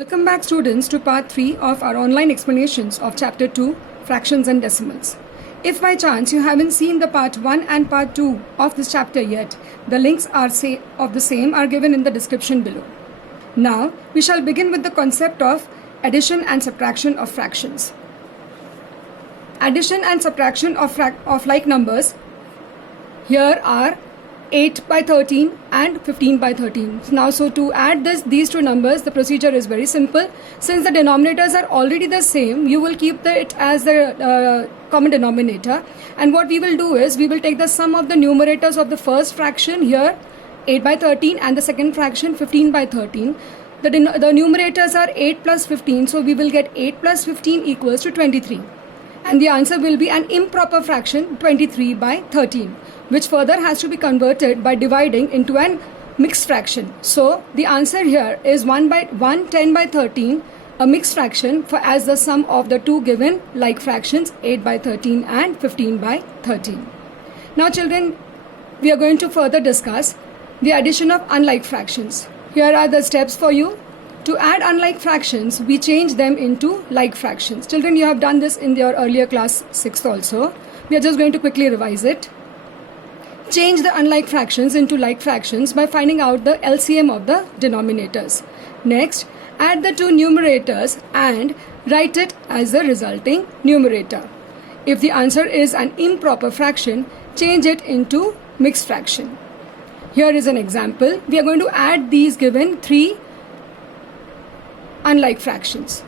Welcome back students to part 3 of our online explanations of chapter 2 fractions and decimals. If by chance you haven't seen the part 1 and part 2 of this chapter yet, the links of the same are given in the description below. Now we shall begin with the concept of addition and subtraction of fractions. Addition and subtraction of like numbers here are 8 by 13 and 15 by 13. Now, so to add these two numbers, the procedure is very simple. Since the denominators are already the same, you will keep it as the common denominator. And what we will do is, we will take the sum of the numerators of the first fraction here, 8 by 13, and the second fraction, 15 by 13. The numerators are 8 plus 15, so we will get 8 plus 15 equals to 23. And the answer will be an improper fraction, 23 by 13, which further has to be converted by dividing into a mixed fraction. So the answer here is 10 by 13, a mixed fraction as the sum of the two given like fractions, 8 by 13 and 15 by 13. Now children, we are going to further discuss the addition of unlike fractions. Here are the steps for you. To add unlike fractions, we change them into like fractions. Children, you have done this in your earlier class 6th also. We are just going to quickly revise it. Change the unlike fractions into like fractions by finding out the LCM of the denominators. Next, add the two numerators and write it as the resulting numerator. If the answer is an improper fraction, change it into mixed fraction. Here is an example. We are going to add these given three unlike fractions.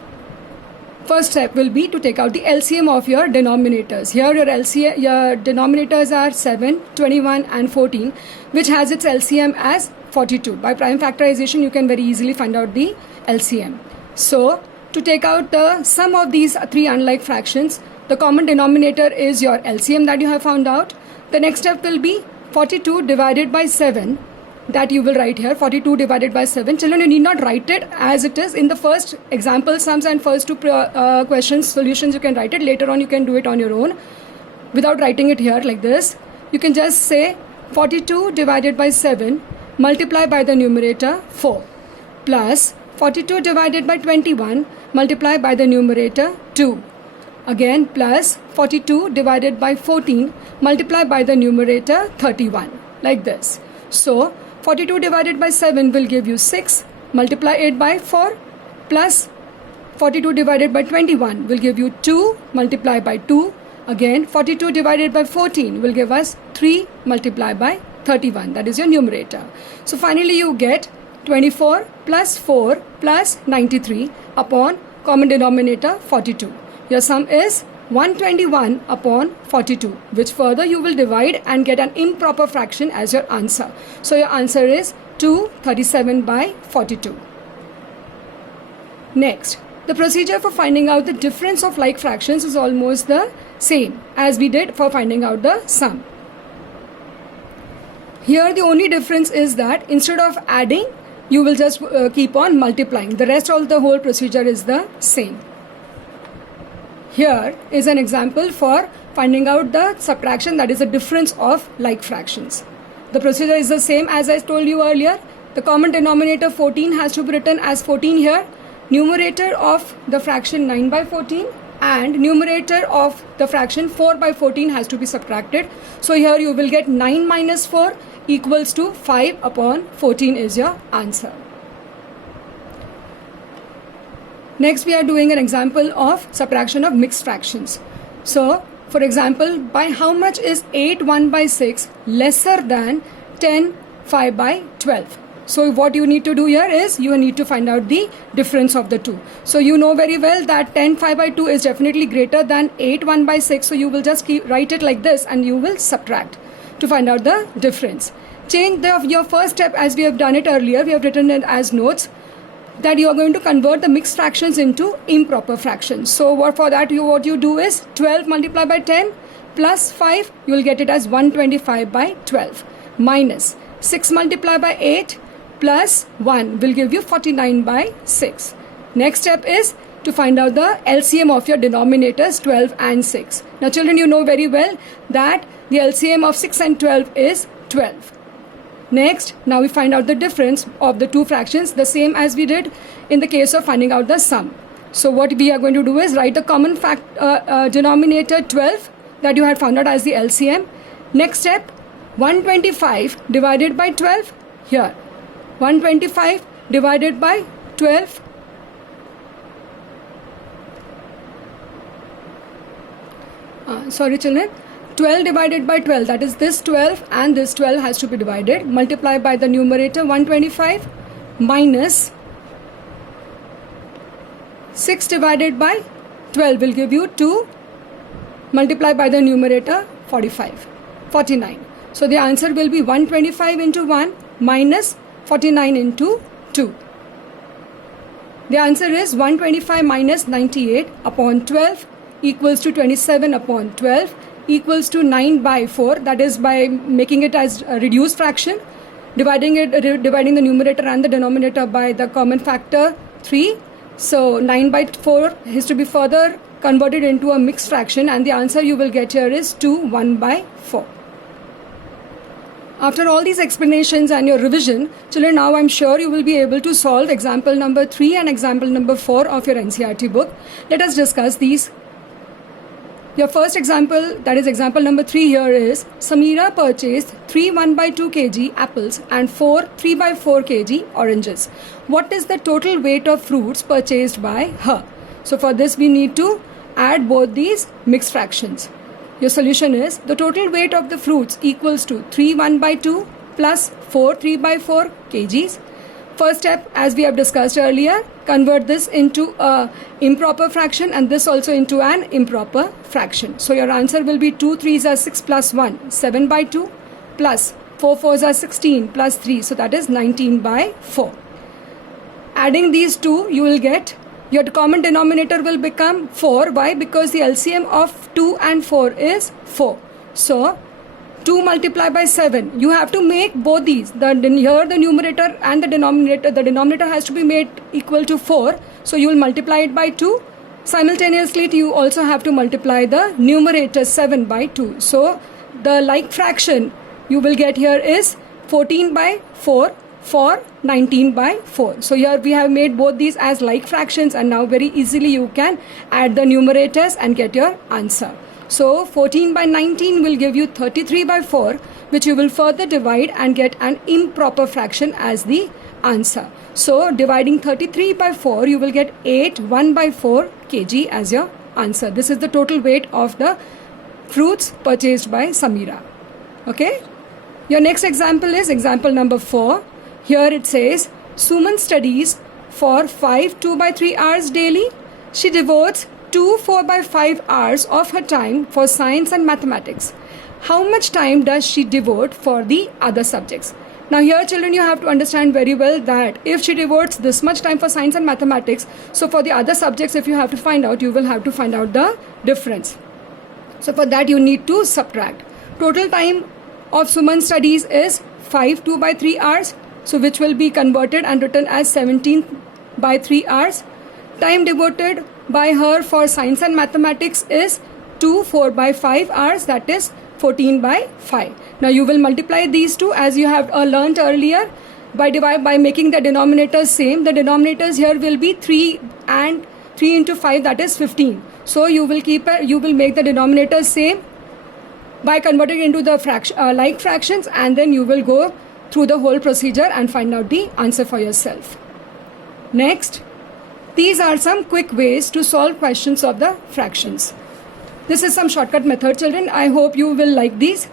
First step will be to take out the LCM of your denominators. Here your denominators are 7, 21 and 14, which has its LCM as 42. By prime factorization, you can very easily find out the LCM. So to take out the sum of these three unlike fractions, the common denominator is your LCM that you have found out. The next step will be 42 divided by 7. That you will write here, 42 divided by 7. Children, you need not write it as it is. In the first example sums and first two questions solutions, you can write it. Later on, you can do it on your own without writing it here like this. You can just say 42 divided by 7 multiply by the numerator 4 plus 42 divided by 21 multiply by the numerator 2. Again plus 42 divided by 14 multiply by the numerator 31, like this. So 42 divided by 7 will give you 6, multiply it by 4, plus 42 divided by 21 will give you 2, multiply by 2. Again 42 divided by 14 will give us 3, multiply by 31. That is your numerator. So finally you get 24 plus 4 plus 93 upon common denominator 42. Your sum is 121 upon 42, which further you will divide and get an improper fraction as your answer. So your answer is 237 by 42. Next, the procedure for finding out the difference of like fractions is almost the same as we did for finding out the sum. Here the only difference is that instead of adding, you will just keep on multiplying. The rest of the whole procedure is the same. Here is an example for finding out the subtraction, that is the difference of like fractions. The procedure is the same as I told you earlier. The common denominator 14 has to be written as 14 here. Numerator of the fraction 9 by 14 and numerator of the fraction 4 by 14 has to be subtracted. So here you will get 9 minus 4 equals to 5 upon 14 is your answer. Next, we are doing an example of subtraction of mixed fractions. So, for example, by how much is 8 1 by 6 lesser than 10 5 by 12? So, what you need to do here is you need to find out the difference of the two. So, you know very well that 10 5 by 2 is definitely greater than 8 1 by 6. So, you will just write it like this and you will subtract to find out the difference. Change your first step as we have done it earlier. We have written it as notes, that you are going to convert the mixed fractions into improper fractions. So what you do is 12 multiplied by 10 plus 5, you will get it as 125 by 12 minus 6 multiplied by 8 plus 1 will give you 49 by 6. Next step is to find out the LCM of your denominators 12 and 6. Now children, you know very well that the LCM of 6 and 12 is 12. Next, now we find out the difference of the two fractions, the same as we did in the case of finding out the sum. So what we are going to do is write the common denominator 12 that you had found out as the LCM. Next step, 125 divided by 12 here. 125 divided by 12. Sorry children. 12 divided by 12, that is this 12 and this 12 has to be divided. Multiply by the numerator 125 minus 6 divided by 12 will give you 2. Multiply by the numerator 49. So the answer will be 125 into 1 minus 49 into 2. The answer is 125 minus 98 upon 12 equals to 27 upon 12 equals to 9 by 4. That is by making it as a reduced fraction, dividing the numerator and the denominator by the common factor 3. So 9 by 4 has to be further converted into a mixed fraction, and the answer you will get here is 1 by 4. After all these explanations and your revision, children, now I'm sure you will be able to solve example number 3 and example number 4 of your NCERT book. Let us discuss these. Your first example, that is example number 3 here is, Samira purchased 3 1/2 kg apples and 4 3/4 kg oranges. What is the total weight of fruits purchased by her? So for this we need to add both these mixed fractions. Your solution is, the total weight of the fruits equals to 3 1/2 plus 4 3/4 kgs. First step, as we have discussed earlier, convert this into a improper fraction and this also into an improper fraction. So your answer will be 2 3s are 6 plus 1, 7/2 plus 4 4s are 16 plus 3, so that is 19/4. Adding these two, you will get your common denominator will become 4. Why? Because the LCM of 2 and 4 is 4. So 2 multiplied by 7. You have to make both these. Here the numerator and the denominator has to be made equal to 4. So you will multiply it by 2. Simultaneously, you also have to multiply the numerator 7 by 2. So the like fraction you will get here is 14/4 for 19/4. So here we have made both these as like fractions, and now very easily you can add the numerators and get your answer. So 14/19 will give you 33/4, which you will further divide and get an improper fraction as the answer. So dividing 33/4, you will get 8 1/4 kg as your answer. This is the total weight of the fruits purchased by Samira. Okay. Your next example is example number 4. Here it says, Suman studies for 5 2/3 hours daily. She devotes 2 4/5 hours of her time for science and mathematics. How much time does she devote for the other subjects? Now here children, you have to understand very well that if she devotes this much time for science and mathematics, so for the other subjects, if you have to find out, you will have to find out the difference. So for that you need to subtract. Total time of Suman studies is 5 2/3 hours, so which will be converted and written as 17/3 hours. Time devoted by her for science and mathematics is 2 4/5 hours, that is 14/5. Now you will multiply these two as you have learnt earlier by making the denominators same. The denominators here will be 3 and 3 into 5, that is 15. So you will make the denominators same by converting into the like fractions, and then you will go through the whole procedure and find out the answer for yourself. Next, these are some quick ways to solve questions of the fractions. This is some shortcut method, children. I hope you will like these.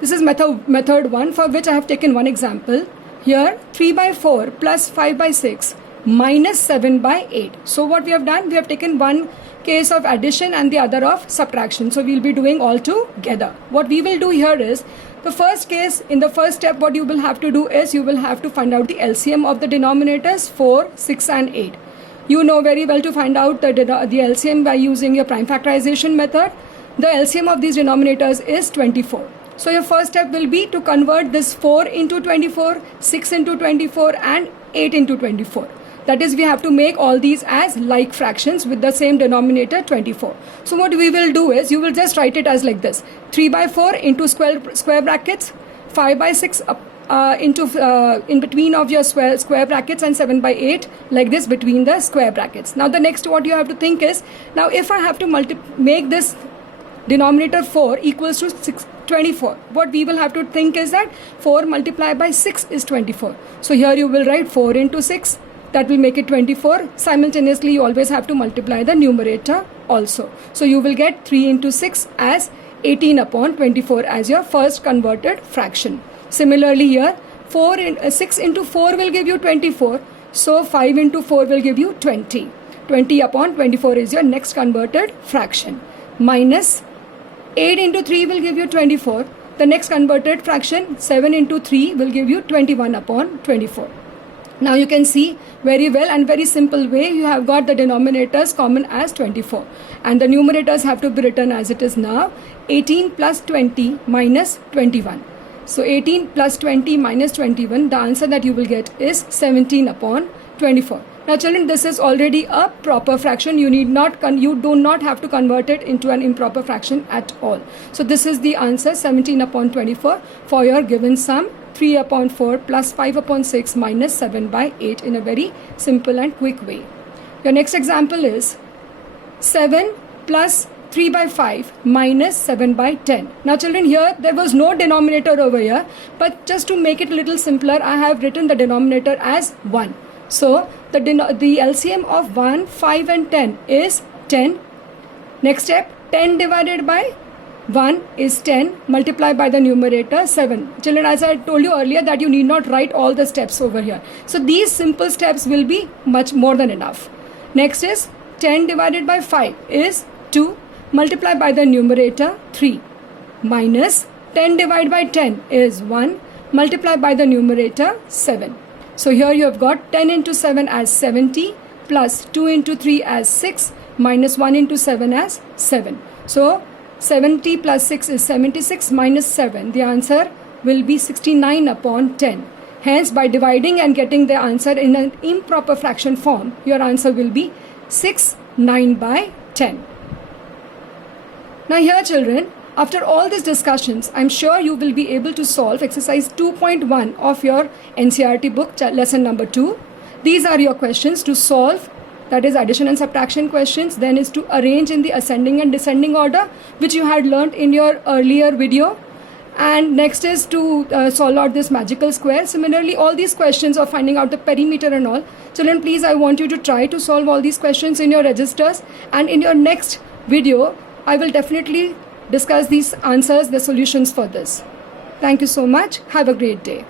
This is method 1, for which I have taken one example. Here 3/4 plus 5/6 minus 7/8. So what we have done, we have taken one case of addition and the other of subtraction. So we will be doing all together. What we will do here is, the first case, in the first step, what you will have to do is you will have to find out the LCM of the denominators 4, 6 and 8. You know very well to find out the LCM by using your prime factorization method. The LCM of these denominators is 24. So your first step will be to convert this 4 into 24, 6 into 24 and 8 into 24. That is, we have to make all these as like fractions with the same denominator 24. So what we will do is, you will just write it as like this: 3/4 into square brackets, 5/6 in between of your square brackets and 7 by 8 like this between the square brackets. Now the next what you have to think is, now if I have to make this denominator 4 equals to 24, what we will have to think is that 4 multiplied by 6 is 24. So here you will write 4 into 6, that will make it 24. Simultaneously you always have to multiply the numerator also. So you will get 3 into 6 as 18 upon 24 as your first converted fraction. Similarly here 6 into 4 will give you 24. So 5 into 4 will give you 20. 20 upon 24 is your next converted fraction. Minus 8 into 3 will give you 24. The next converted fraction 7 into 3 will give you 21 upon 24. Now you can see very well and very simple way you have got the denominators common as 24. And the numerators have to be written as it is now, 18 plus 20 minus 21. So 18 plus 20 minus 21, the answer that you will get is 17 upon 24. Now children, this is already a proper fraction. You do not have to convert it into an improper fraction at all. So this is the answer, 17 upon 24 for your given sum, 3 upon 4 plus 5 upon 6 minus 7 by 8 in a very simple and quick way. Your next example is 7 plus 3 by 5 minus 7 by 10. Now children, here there was no denominator over here, but just to make it a little simpler, I have written the denominator as 1. So the LCM of 1, 5 and 10 is 10. Next step, 10 divided by 1 is 10 multiplied by the numerator 7. Children, as I told you earlier that you need not write all the steps over here. So these simple steps will be much more than enough. Next is 10 divided by 5 is 2 multiplied by the numerator 3 minus 10 divided by 10 is 1 multiplied by the numerator 7. So here you have got 10 into 7 as 70 plus 2 into 3 as 6 minus 1 into 7 as 7. So 70 plus 6 is 76 minus 7. The answer will be 69 upon 10. Hence by dividing and getting the answer in an improper fraction form, your answer will be 6, 9 by 10. Now here children, after all these discussions, I'm sure you will be able to solve exercise 2.1 of your NCERT book, lesson number 2. These are your questions to solve, that is addition and subtraction questions. Then is to arrange in the ascending and descending order, which you had learnt in your earlier video. And next is to solve out this magical square. Similarly, all these questions of finding out the perimeter and all. Children, please, I want you to try to solve all these questions in your registers. And in your next video, I will definitely discuss these answers, the solutions for this. Thank you so much. Have a great day.